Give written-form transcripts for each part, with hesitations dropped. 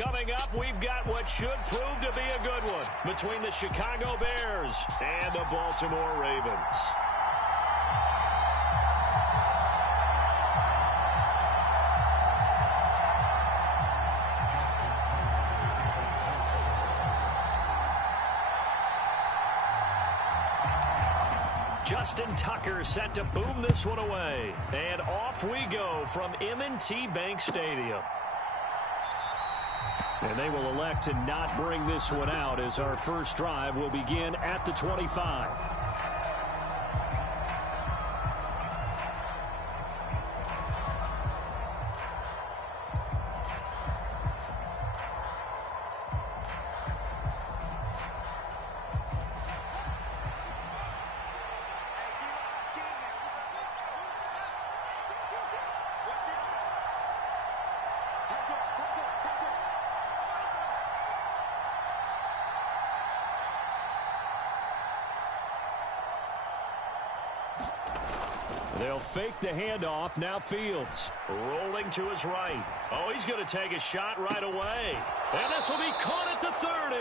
Coming up, we've got what should prove to be a good one between the Chicago Bears and the Baltimore Ravens. Justin Tucker set to boom this one away. And off we go from M&T Bank Stadium. And they will elect to not bring this one out as our first drive will begin at the 25. They'll fake the handoff. Now Fields rolling to his right. Oh, he's going to take a shot right away. And this will be caught at the 30.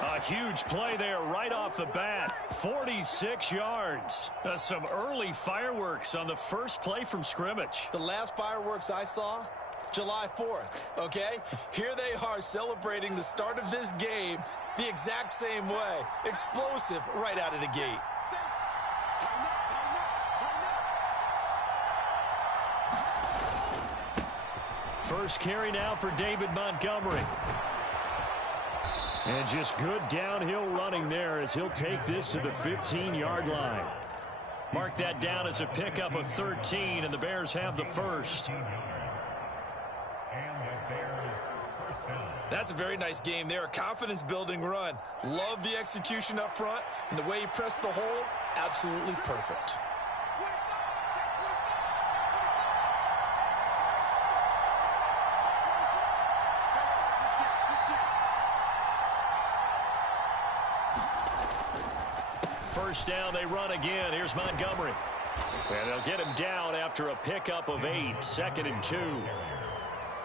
A huge play there right off the bat. 46 yards. Some early fireworks on the first play from scrimmage. The last fireworks I saw, July 4th, okay? Here they are celebrating the start of this game the exact same way. Explosive right out of the gate. First carry now for David Montgomery. And just good downhill running there as he'll take this to the 15-yard line. Mark that down as a pickup of 13, and the Bears have the first. That's a very nice game there. A confidence-building run. Love the execution up front, and the way he pressed the hole, absolutely perfect. First down, they run again. Here's Montgomery. And they'll get him down after a pickup of 8, 2nd and 2.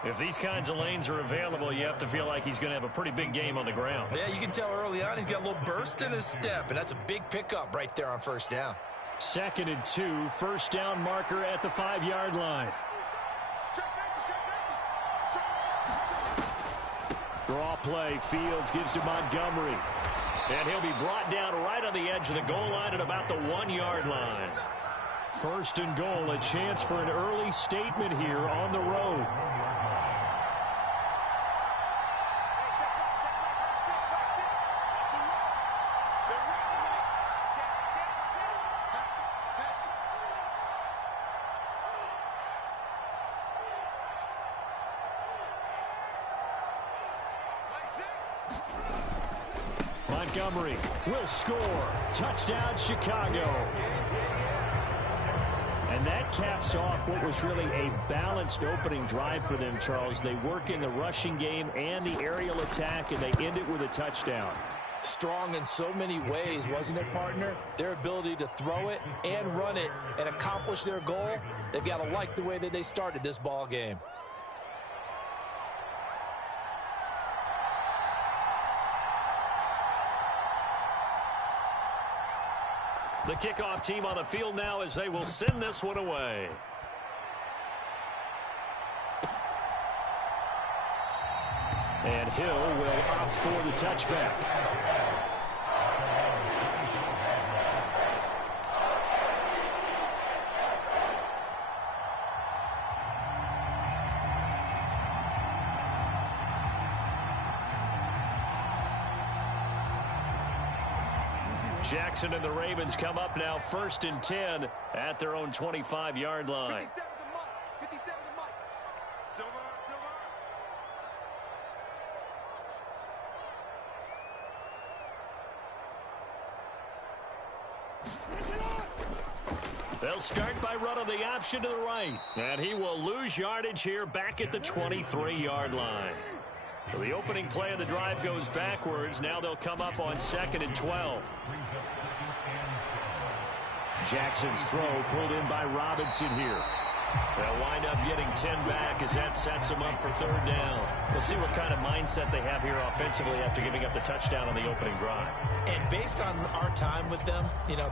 If these kinds of lanes are available, you have to feel like he's going to have a pretty big game on the ground. Yeah, you can tell early on he's got a little burst in his step, and that's a big pickup right there on first down. 2nd and 2, first down marker at the 5-yard line. Draw play, Fields gives to Montgomery. And he'll be brought down right on the edge of the goal line at about the 1-yard line. First and goal, a chance for an early statement here on the road. Montgomery will score. Touchdown, Chicago. And that caps off what was really a balanced opening drive for them, Charles. They work in the rushing game and the aerial attack, and they end it with a touchdown. Strong in so many ways, wasn't it, partner? Their ability to throw it and run it and accomplish their goal, they've got to like the way that they started this ball game. The kickoff team on the field now as they will send this one away. And Hill will opt for the touchback. Jackson and the Ravens come up now 1st and 10 at their own 25-yard line. They'll start by running the option to the right. And he will lose yardage here back at the 23-yard line. So the opening play of the drive goes backwards. Now they'll come up on 2nd and 12. Jackson's throw pulled in by Robinson here. They'll wind up getting 10 back as that sets them up for third down. We'll see what kind of mindset they have here offensively after giving up the touchdown on the opening drive. And based on our time with them,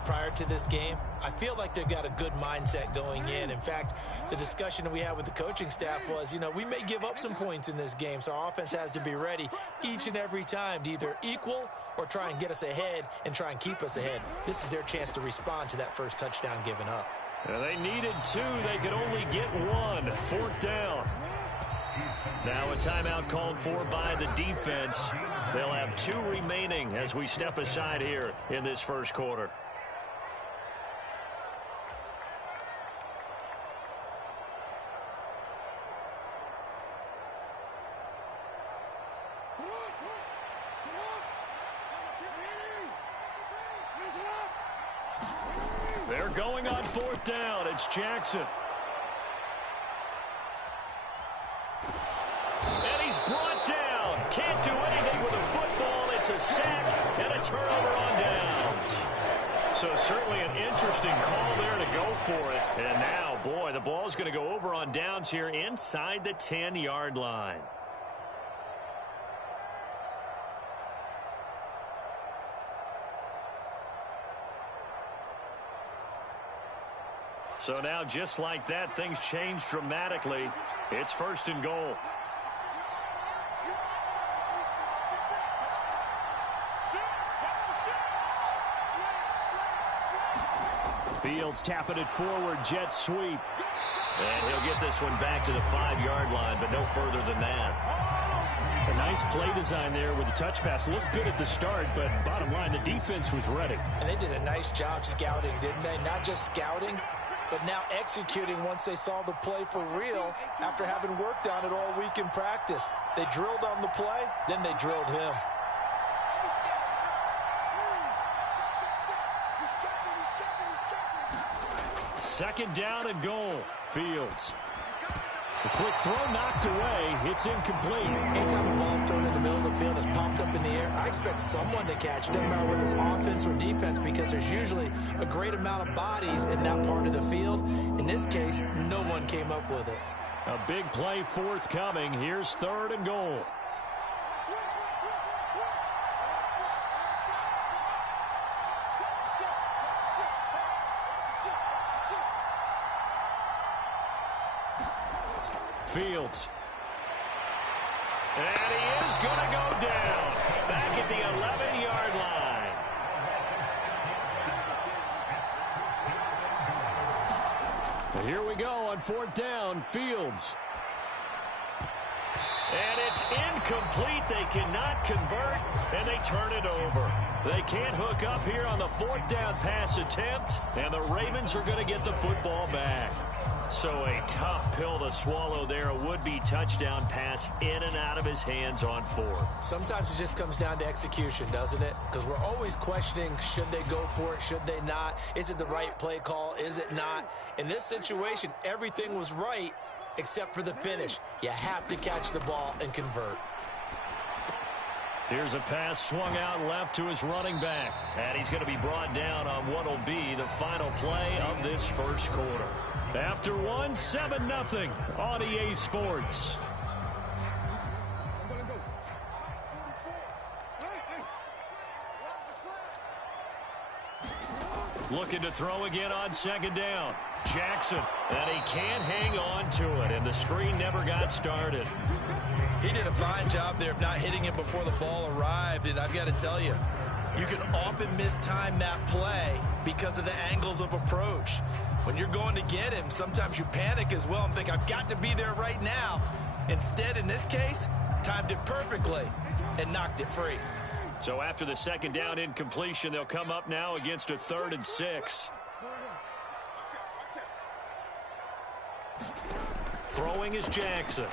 prior to this game, I feel like they've got a good mindset going in. In fact, the discussion that we had with the coaching staff was, we may give up some points in this game, so our offense has to be ready each and every time to either equal or try and get us ahead and try and keep us ahead. This is their chance to respond to that first touchdown given up. They needed 2. They could only get 1. Fourth down. Now a timeout called for by the defense. They'll have 2 remaining as we step aside here in this first quarter. They're going on fourth down. It's Jackson. And he's brought down. Can't do anything with a football. It's a sack and a turnover on downs. So certainly an interesting call there to go for it. And now, boy, the ball's going to go over on downs here inside the 10-yard line. So now, just like that, things change dramatically. It's first and goal. Fields tapping it forward, jet sweep. And he'll get this one back to the 5-yard line, but no further than that. A nice play design there with the touch pass. Looked good at the start, but bottom line, the defense was ready. And they did a nice job scouting, didn't they? Not just scouting, but now executing once they saw the play for real after having worked on it all week in practice. They drilled on the play, then they drilled him. Second down and goal. Fields. A quick throw knocked away. It's incomplete. Anytime the ball's thrown in the middle of the field, it's popped up in the air, I expect someone to catch it. Doesn't matter whether it's offense or defense, because there's usually a great amount of bodies in that part of the field. In this case, no one came up with it. A big play forthcoming. Here's third and goal. Fields. And he is going to go down. Back at the 11-yard line. Here we go on fourth down. Fields. And it's incomplete. They cannot convert, and they turn it over. They can't hook up here on the fourth down pass attempt, and the Ravens are going to get the football back. So a tough pill to swallow there. A would-be touchdown pass in and out of his hands on fourth. Sometimes it just comes down to execution, doesn't it? Because we're always questioning, should they go for it, should they not? Is it the right play call, is it not? In this situation, everything was right except for the finish. You have to catch the ball and convert. Here's a pass swung out left to his running back. And he's going to be brought down on what will be the final play of this first quarter. After one, 7-0 on EA Sports. Looking to throw again on second down. Jackson, and he can't hang on to it, and the screen never got started. He did a fine job there of not hitting it before the ball arrived, and I've got to tell you, you can often mistime that play because of the angles of approach. When you're going to get him, sometimes you panic as well and think, I've got to be there right now. Instead, in this case, timed it perfectly and knocked it free. So after the second down incompletion, they'll come up now against a 3rd and 6. Throwing is Jackson.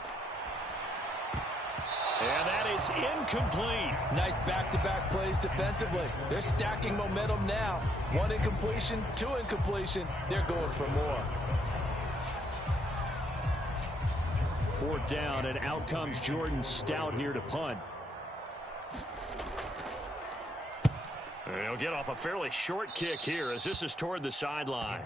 And that is incomplete. Nice back-to-back plays defensively. They're stacking momentum now. 1 incompletion, 2 incompletion. They're going for more. Fourth down, and out comes Jordan Stout here to punt. And he'll get off a fairly short kick here as this is toward the sideline.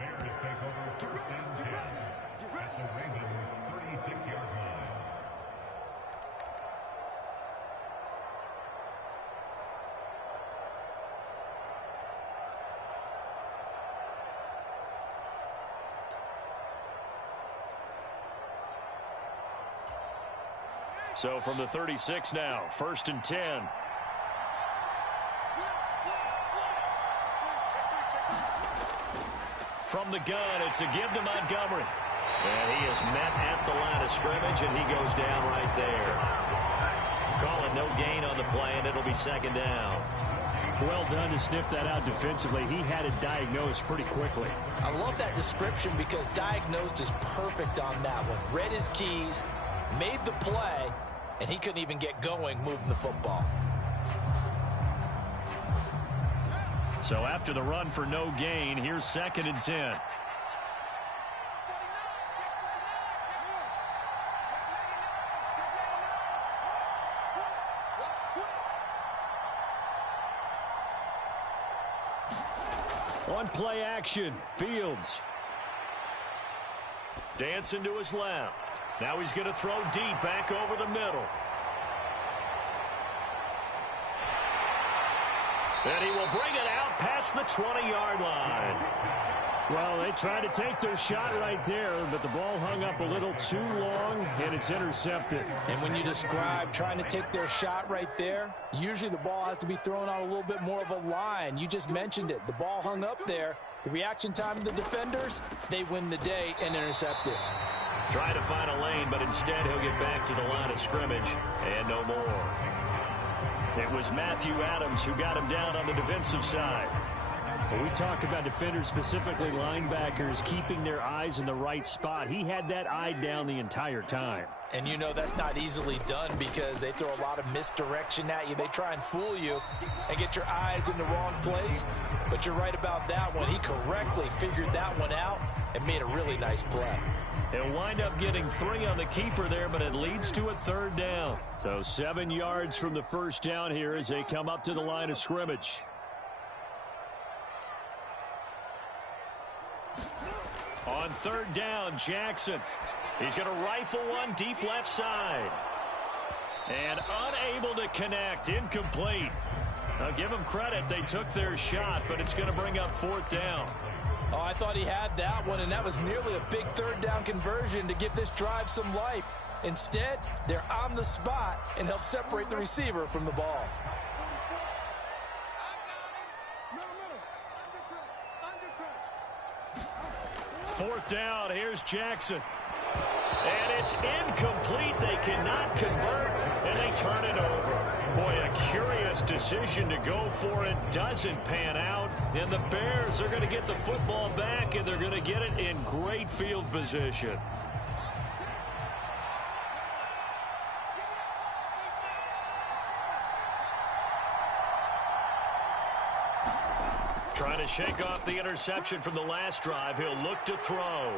So from the 36 now, 1st and 10. From the gun, it's a give to Montgomery. And he is met at the line of scrimmage, and he goes down right there. Call it no gain on the play, and it'll be 2nd down. Well done to sniff that out defensively. He had it diagnosed pretty quickly. I love that description because diagnosed is perfect on that one. Read his keys, made the play, and he couldn't even get going moving the football. So after the run for no gain, here's 2nd and 10. On play action, Fields. Dancing to his left. Now he's going to throw deep back over the middle. And he will bring it out past the 20-yard line. Well, they tried to take their shot right there, but the ball hung up a little too long, and it's intercepted. And when you describe trying to take their shot right there, usually the ball has to be thrown out a little bit more of a line. You just mentioned it. The ball hung up there. The reaction time of the defenders, they win the day and intercept it. Trying to find a lane, but instead he'll get back to the line of scrimmage and no more. It was Matthew Adams who got him down on the defensive side. When we talk about defenders, specifically linebackers, keeping their eyes in the right spot, he had that eye down the entire time. And you know that's not easily done because they throw a lot of misdirection at you. They try and fool you and get your eyes in the wrong place. But you're right about that one. He correctly figured that one out and made a really nice play. He'll wind up getting 3 on the keeper there, but it leads to a 3rd down. So 7 yards from the 1st down here as they come up to the line of scrimmage. On 3rd down, Jackson. He's going to rifle one deep left side. And unable to connect. Incomplete. I'll give them credit. They took their shot, but it's going to bring up 4th down. Oh, I thought he had that one, and that was nearly a big 3rd down conversion to give this drive some life. Instead, they're on the spot and help separate the receiver from the ball. Fourth down, here's Jackson. And it's incomplete. They cannot convert, and they turn it over. Boy, a curious decision to go for it. Doesn't pan out, and the Bears are going to get the football back, and they're going to get it in great field position. Trying to shake off the interception from the last drive. He'll look to throw.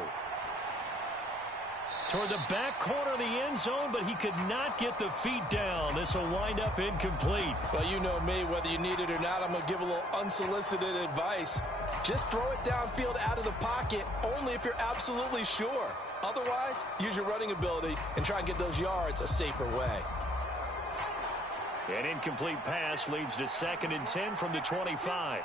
Toward the back corner of the end zone, but he could not get the feet down. This will wind up incomplete. Well, you know me, whether you need it or not, I'm going to give a little unsolicited advice. Just throw it downfield out of the pocket, only if you're absolutely sure. Otherwise, use your running ability and try and get those yards a safer way. An incomplete pass leads to 2nd and 10 from the 25.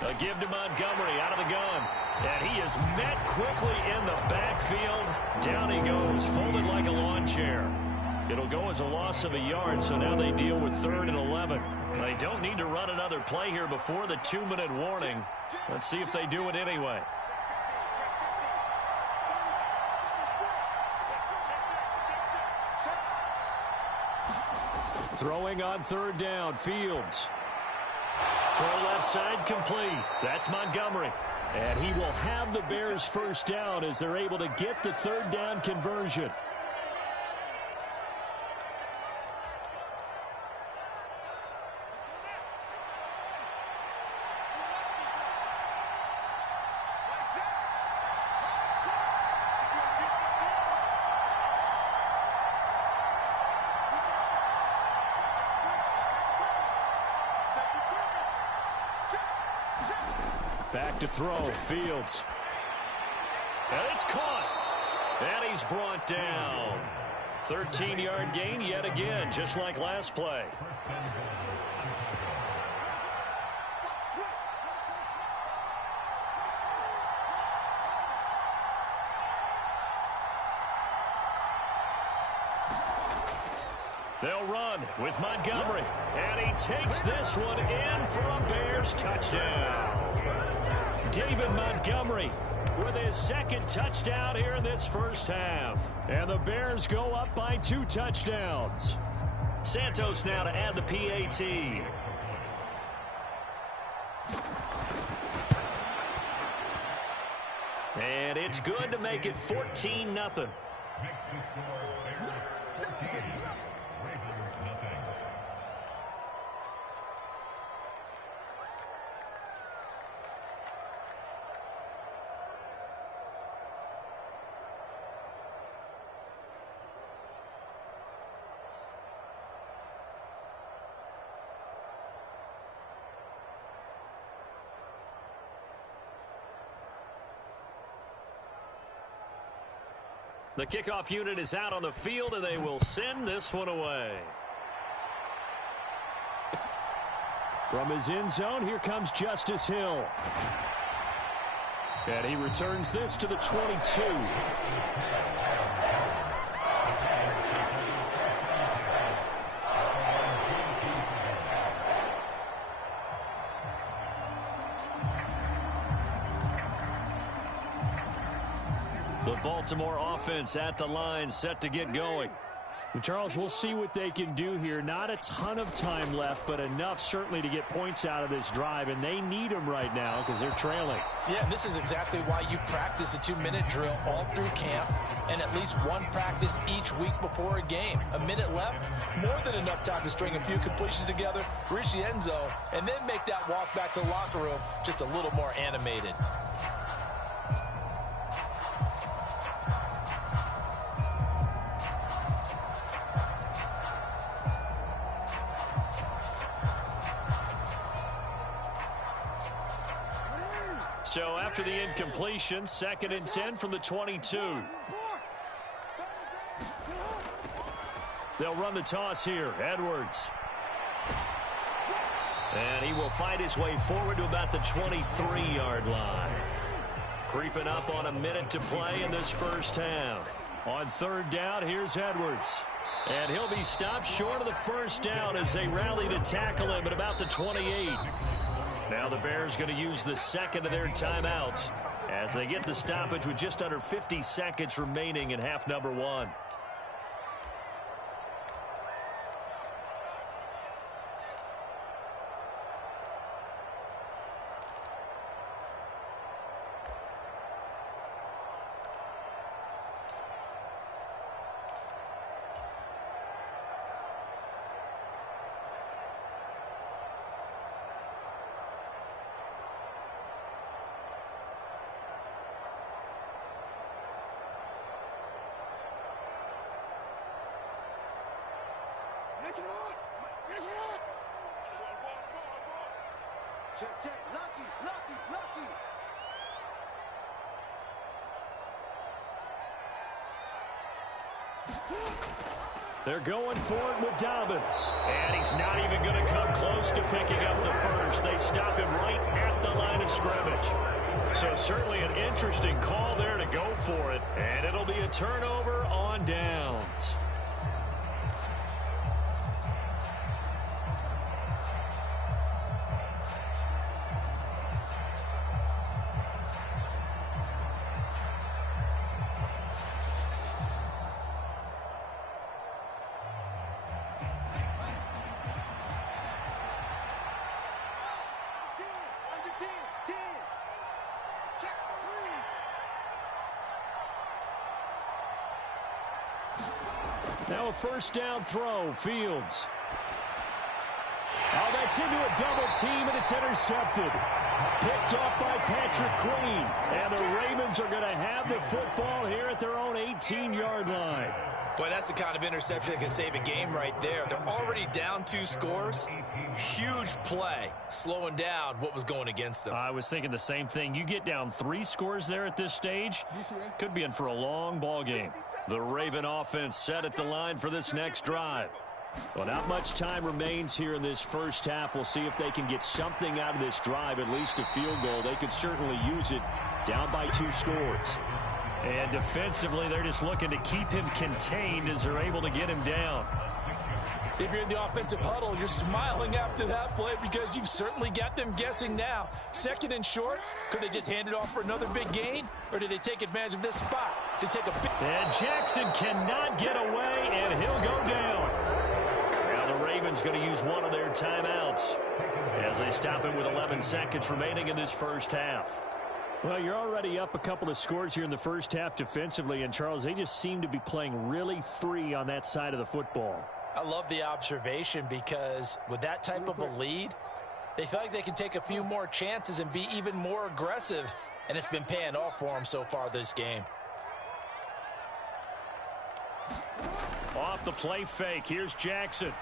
A give to Montgomery out of the gun. And he is met quickly in the backfield. Down he goes, folded like a lawn chair. It'll go as a loss of a yard, so now they deal with 3rd and 11. They don't need to run another play here before the 2-minute warning. Let's see if they do it anyway. Throwing on 3rd down, Fields. Throw left side complete. That's Montgomery. And he will have the Bears' first down as they're able to get the 3rd down conversion. Back to throw, Fields. And it's caught. And he's brought down. 13-yard gain yet again, just like last play. They'll run with Montgomery. And he takes this one in for a Bears touchdown. David Montgomery with his second touchdown here in this first half. And the Bears go up by 2 touchdowns. Santos now to add the PAT. And it's good to make it 14-0. The kickoff unit is out on the field, and they will send this one away. From his end zone, here comes Justice Hill. And he returns this to the 22. The Baltimore offense at the line, set to get going. And Charles, we'll see what they can do here. Not a ton of time left, but enough certainly to get points out of this drive, and they need them right now because they're trailing. Yeah, and this is exactly why you practice a 2-minute drill all through camp and at least one practice each week before a game. A minute left, more than enough time to string a few completions together, reach the end zone, and then make that walk back to the locker room just a little more animated. So after the incompletion, 2nd and 10 from the 22. They'll run the toss here. Edwards. And he will fight his way forward to about the 23-yard line. Creeping up on a minute to play in this first half. On 3rd down, here's Edwards. And he'll be stopped short of the first down as they rally to tackle him at about the 28. Now the Bears going to use the second of their timeouts as they get the stoppage with just under 50 seconds remaining in half number 1. Check. Lucky. They're going for it with Dobbins. And he's not even going to come close to picking up the first. They stop him right at the line of scrimmage. So certainly an interesting call there to go for it. And it'll be a turnover on downs. Now a first down throw, Fields. Oh, that's into a double team, and it's intercepted. Picked off by Patrick Queen. And the Ravens are going to have the football here at their own 18-yard line. Boy, that's the kind of interception that can save a game right there. They're already down 2 scores. Huge play, slowing down what was going against them. I was thinking the same thing. You get down 3 scores there at this stage, could be in for a long ball game. The Raven offense set at the line for this next drive. Well, not much time remains here in this first half. We'll see if they can get something out of this drive, at least a field goal. They could certainly use it down by 2 scores. And defensively, they're just looking to keep him contained as they're able to get him down. If you're in the offensive huddle, you're smiling after that play because you've certainly got them guessing now. Second and short, could they just hand it off for another big gain? Or did they take advantage of this spot to take a big... And Jackson cannot get away, and he'll go down. Now the Ravens going to use one of their timeouts as they stop it with 11 seconds remaining in this first half. Well, you're already up a couple of scores here in the first half defensively, and Charles, they just seem to be playing really free on that side of the football. I love the observation because with that type of a lead, they feel like they can take a few more chances and be even more aggressive, and it's been paying off for them so far this game. Off the play fake, here's Jackson.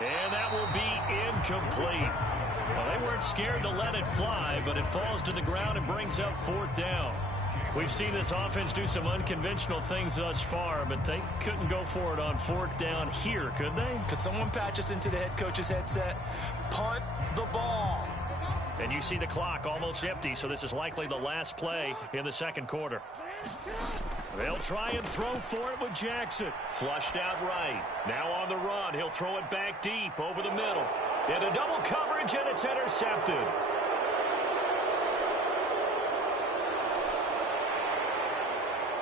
And that will be incomplete. Well, they weren't scared to let it fly, but it falls to the ground and brings up fourth down. We've seen this offense do some unconventional things thus far, but they couldn't go for it on fourth down here, could they? Could someone patch us into the head coach's headset? Punt the ball. And you see the clock almost empty, so this is likely the last play in the second quarter. They'll try and throw for it with Jackson. Flushed out right. Now on the run, he'll throw it back deep over the middle. Into double coverage, and it's intercepted.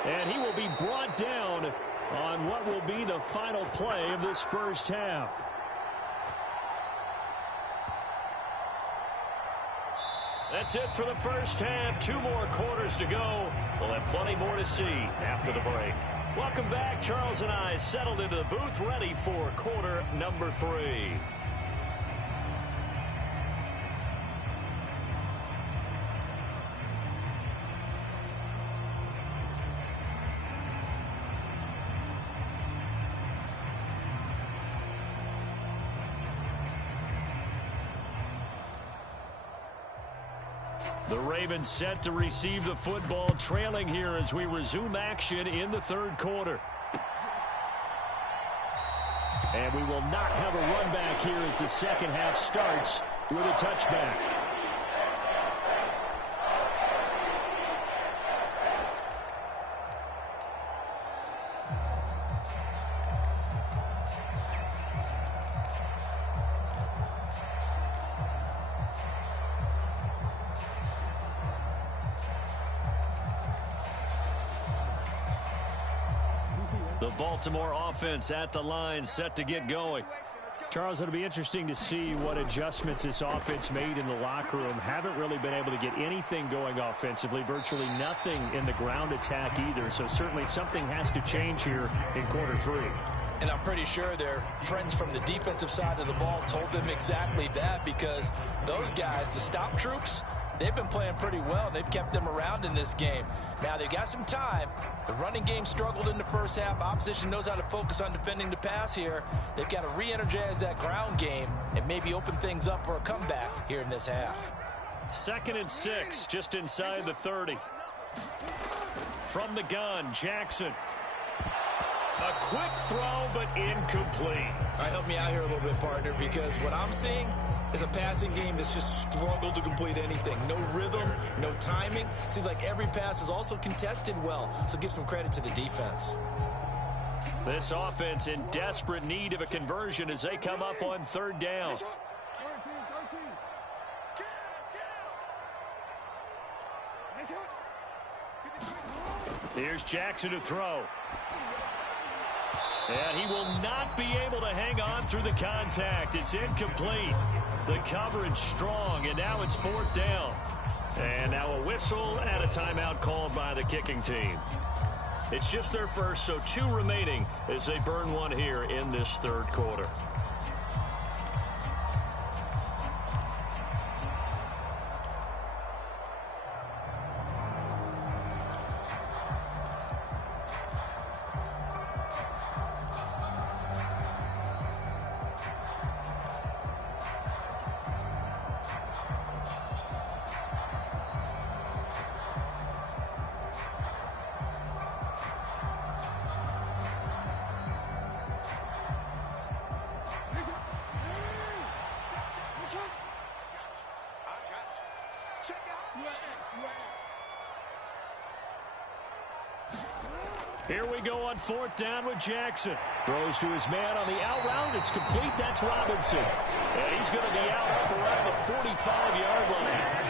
And he will be brought down on what will be the final play of this first half. That's it for the first half. 2 more quarters to go. We'll have plenty more to see after the break. Welcome back. Charles and I settled into the booth, ready for quarter number 3. The Ravens set to receive the football, trailing here as we resume action in the third quarter. And we will not have a run back here as the second half starts with a touchback. The Baltimore offense at the line, set to get going. Charles, it'll be interesting to see what adjustments this offense made in the locker room. Haven't really been able to get anything going offensively, virtually nothing in the ground attack either. So certainly something has to change here in quarter 3. And I'm pretty sure their friends from the defensive side of the ball told them exactly that, because those guys, the stop troops, they've been playing pretty well. They've kept them around in this game. Now, they've got some time. The running game struggled in the first half. Opposition knows how to focus on defending the pass here. They've got to re-energize that ground game and maybe open things up for a comeback here in this half. 2nd and 6, just inside the 30. From the gun, Jackson. A quick throw, but incomplete. All right, help me out here a little bit, partner, because what I'm seeing is a passing game that's just struggled to complete anything. No rhythm, no timing. Seems like every pass is also contested well, so give some credit to the defense. This offense in desperate need of a conversion as they come up on 3rd down. Here's Jackson to throw. And he will not be able to hang on through the contact. It's incomplete. The coverage strong, and now it's 4th down. And now a whistle and a timeout called by the kicking team. It's just their first, so 2 remaining as they burn one here in this 3rd quarter. Here we go on 4th down with Jackson. Throws to his man on the out route. It's complete. That's Robinson. And he's going to be out up around the 45-yard line.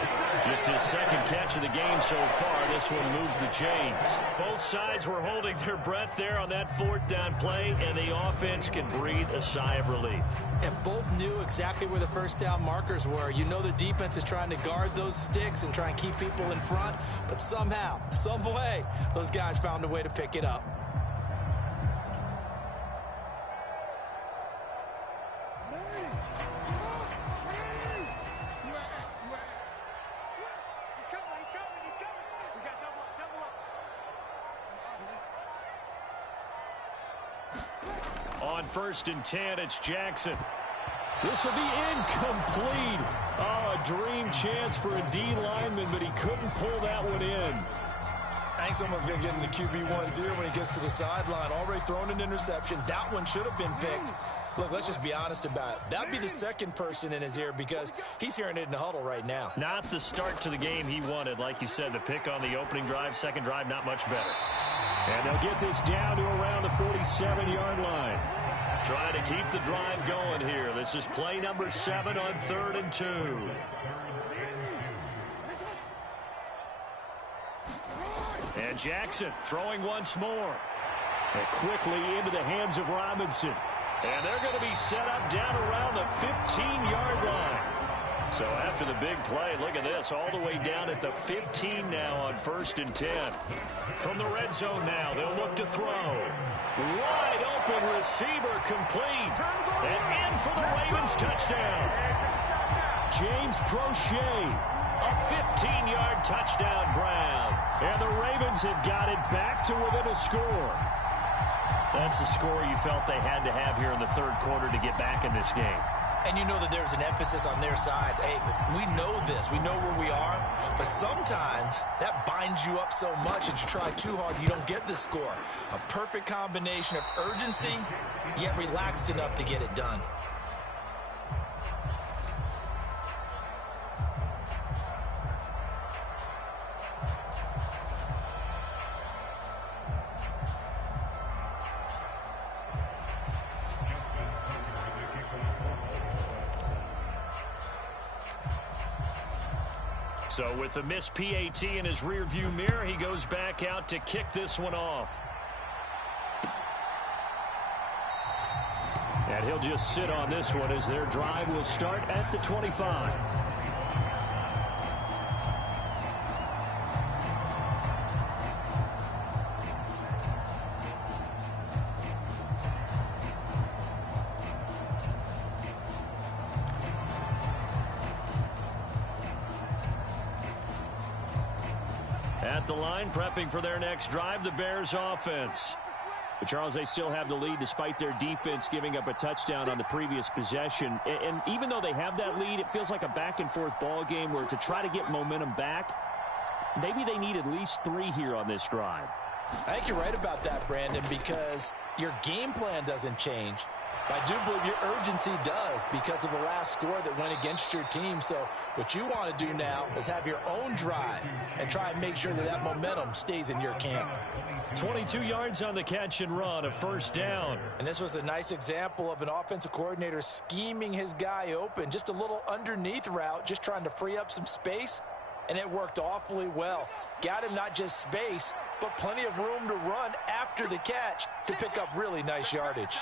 Just his second catch of the game so far. This one moves the chains. Both sides were holding their breath there on that 4th down play, and the offense can breathe a sigh of relief. And both knew exactly where the first down markers were. You know the defense is trying to guard those sticks and try and keep people in front, but somehow, some way, those guys found a way to pick it up. On 1st and 10, it's Jackson. This will be incomplete. Oh, a dream chance for a D lineman, but he couldn't pull that one in. I think someone's going to get into QB1's ear when he gets to the sideline. Already thrown an interception. That one should have been picked. Look, let's just be honest about it. That'd be the second person in his ear because he's hearing it in the huddle right now. Not the start to the game he wanted. Like you said, the pick on the opening drive, second drive, not much better. And they'll get this down to around the 47-yard line. Trying to keep the drive going here. This is play number 7 on 3rd and 2. And Jackson throwing once more. And quickly into the hands of Robinson. And they're going to be set up down around the 15-yard line. So after the big play, look at this, all the way down at the 15 now on 1st and 10. From the red zone now, they'll look to throw. Wide open receiver complete. And in for the Ravens touchdown. James Prochet, a 15-yard touchdown Brown. And the Ravens have got it back to within a score. That's a score you felt they had to have here in the 3rd quarter to get back in this game. And you know that there's an emphasis on their side. Hey, we know this. We know where we are. But sometimes that binds you up so much that you try too hard, you don't get the score. A perfect combination of urgency, yet relaxed enough to get it done. So with the missed PAT in his rearview mirror, he goes back out to kick this one off. And he'll just sit on this one as their drive will start at the 25. At the line, prepping for their next drive, the Bears offense. But Charles, they still have the lead despite their defense giving up a touchdown on the previous possession. And even though they have that lead, it feels like a back-and-forth ball game where to try to get momentum back, maybe they need at least 3 here on this drive. I think you're right about that, Brandon, because your game plan doesn't change. I do believe your urgency does because of the last score that went against your team. So what you want to do now is have your own drive and try and make sure that that momentum stays in your camp. 22 yards on the catch and run, a 1st down. And this was a nice example of an offensive coordinator scheming his guy open. Just a little underneath route, just trying to free up some space. And it worked awfully well. Got him not just space, but plenty of room to run after the catch to pick up really nice yardage.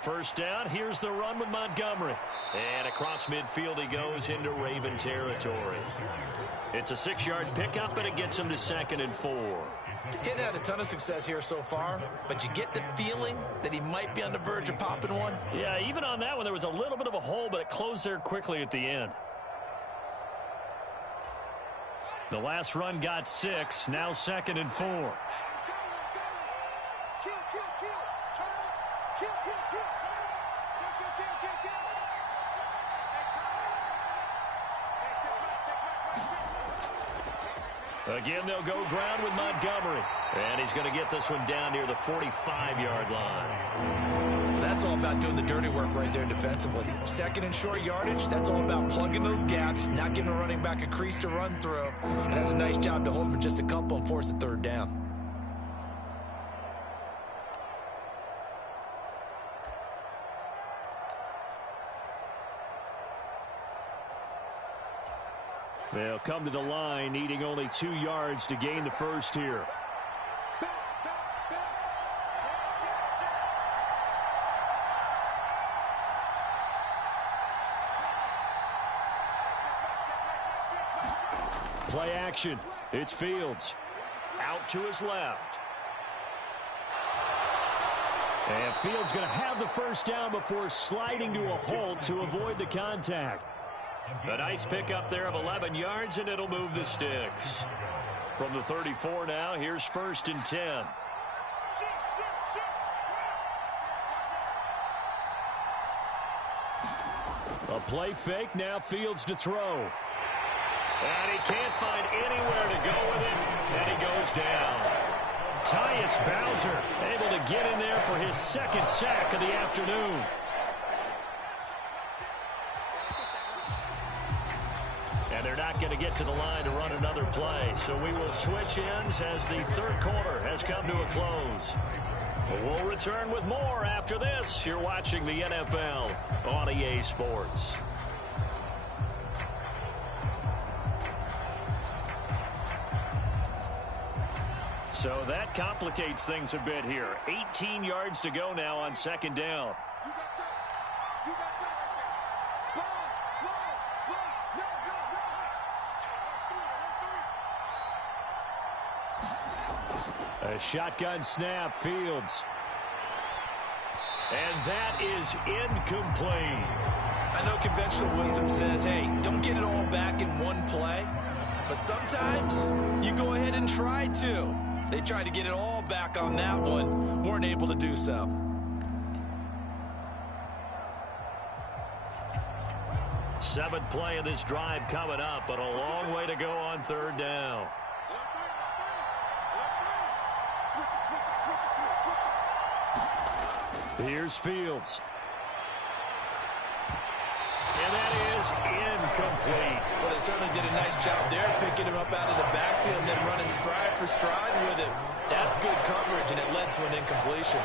First down, here's the run with Montgomery. And across midfield he goes into Raven territory. It's a 6-yard pickup, and it gets him to 2nd and 4. He hadn't had a ton of success here so far, but you get the feeling that he might be on the verge of popping one. Yeah, even on that one, there was a little bit of a hole, but it closed there quickly at the end. The last run got 6, now 2nd and 4. Again, they'll go ground with Montgomery. And he's going to get this one down near the 45-yard line. That's all about doing the dirty work right there defensively. Second and short yardage, that's all about plugging those gaps, not giving a running back a crease to run through. And that's a nice job to hold him just a couple and force a third down. They'll come to the line, needing only 2 yards to gain the first here. Play action. It's Fields. Out to his left. And Fields going to have the first down before sliding to a halt to avoid the contact. A nice pickup there of 11 yards, and it'll move the sticks. From the 34 now, here's 1st and 10. A play fake, now Fields to throw. And he can't find anywhere to go with it, and he goes down. Tyus Bowser able to get in there for his 2nd sack of the afternoon. And they're not going to get to the line to run another play. So we will switch ends as the 3rd quarter has come to a close. But we'll return with more after this. You're watching the NFL on EA Sports. So that complicates things a bit here. 18 yards to go now on 2nd down. A shotgun snap, Fields. And that is incomplete. I know conventional wisdom says, hey, don't get it all back in one play. But sometimes you go ahead and try to. They tried to get it all back on that one. Weren't able to do so. Seventh play of this drive coming up, but a long way to go on 3rd down. Here's Fields. And that is incomplete. Well, they certainly did a nice job there, picking him up out of the backfield and then running stride for stride with it. That's good coverage, and it led to an incompletion.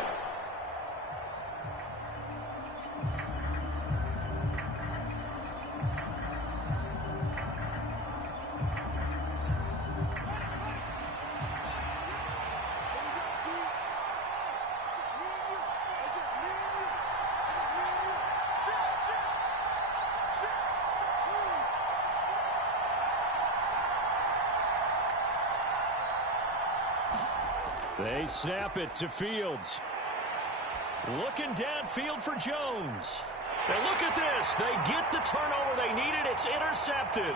They snap it to Fields. Looking downfield for Jones. And look at this. They get the turnover they needed. It's intercepted.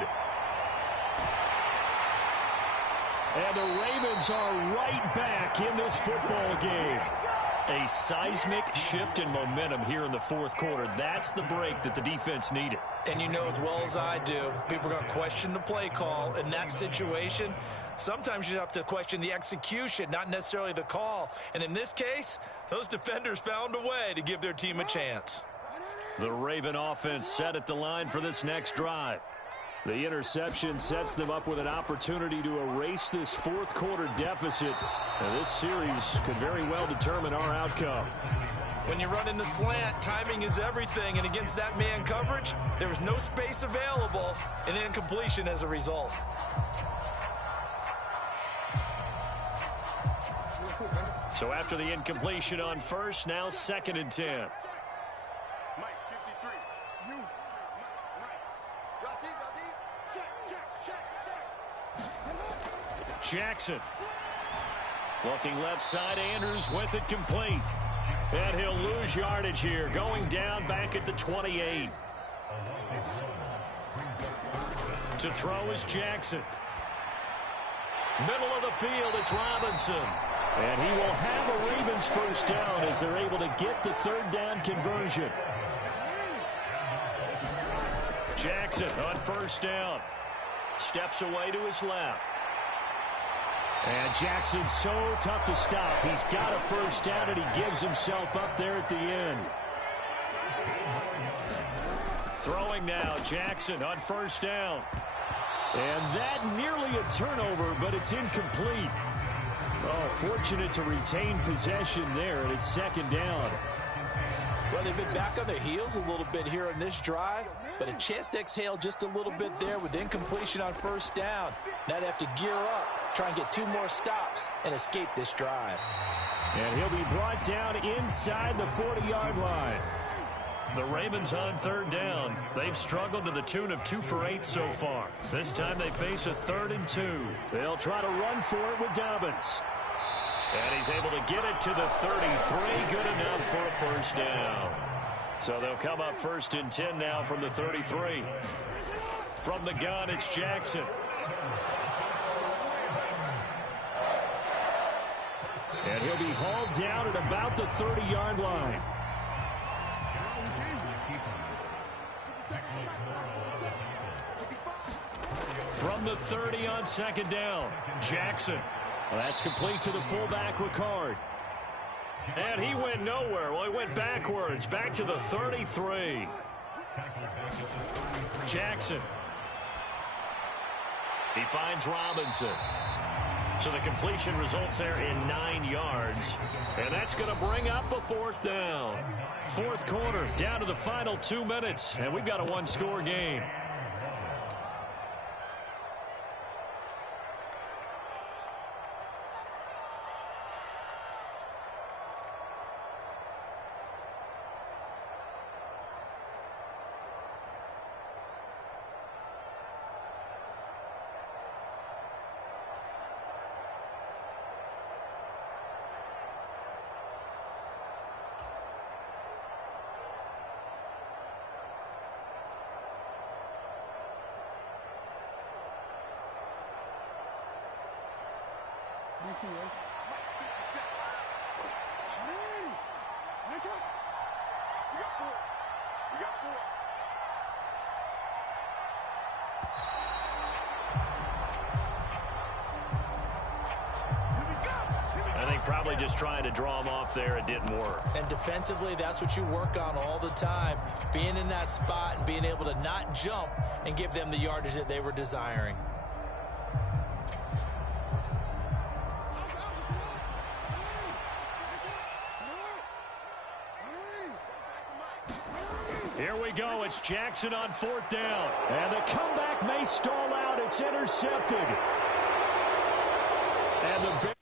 And the Ravens are right back in this football game. A seismic shift in momentum here in the 4th quarter. That's the break that the defense needed. And you know as well as I do, people are going to question the play call. In that situation, sometimes you have to question the execution, not necessarily the call. And in this case, those defenders found a way to give their team a chance. The Raven offense set at the line for this next drive. The interception sets them up with an opportunity to erase this 4th quarter deficit. And this series could very well determine our outcome. When you run in the slant, timing is everything. And against that man coverage, there was no space available, and incompletion as a result. So after the incompletion on 1st, now 2nd and 10. Jackson. Looking left side, Andrews with it complete. And he'll lose yardage here, going down back at the 28. To throw is Jackson. Middle of the field, it's Robinson. And he will have a Ravens first down as they're able to get the 3rd down conversion. Jackson on 1st down. Steps away to his left. And Jackson's so tough to stop. He's got a first down, and he gives himself up there at the end. Throwing now, Jackson on first down. And that nearly a turnover, but it's incomplete. Oh, fortunate to retain possession there, and it's second down. Well, they've been back on their heels a little bit here in this drive, but a chance to exhale just a little bit there with incompletion on first down. Now they have to gear up, try and get 2 more stops, and escape this drive. And he'll be brought down inside the 40-yard line. The Ravens on third down. They've struggled to the tune of 2 for 8 so far. This time they face a 3rd and 2. They'll try to run for it with Dobbins. And he's able to get it to the 33. Good enough for a first down. So they'll come up 1st and 10 now from the 33. From the gun, it's Jackson. And he'll be hauled down at about the 30-yard line. From the 30 on second down, Jackson. Well, that's complete to the fullback, Ricard. And he went nowhere. Well, he went backwards, back to the 33. Jackson. He finds Robinson. So the completion results there in 9 yards. And that's going to bring up a 4th down. 4th quarter, down to the final 2 minutes. And we've got a 1-score game. I think probably just trying to draw him off there, it didn't work. And defensively, that's what you work on all the time. Being in that spot and being able to not jump and give them the yardage that they were desiring. Here we go. It's Jackson on 4th down. And the comeback may stall out. It's intercepted. And the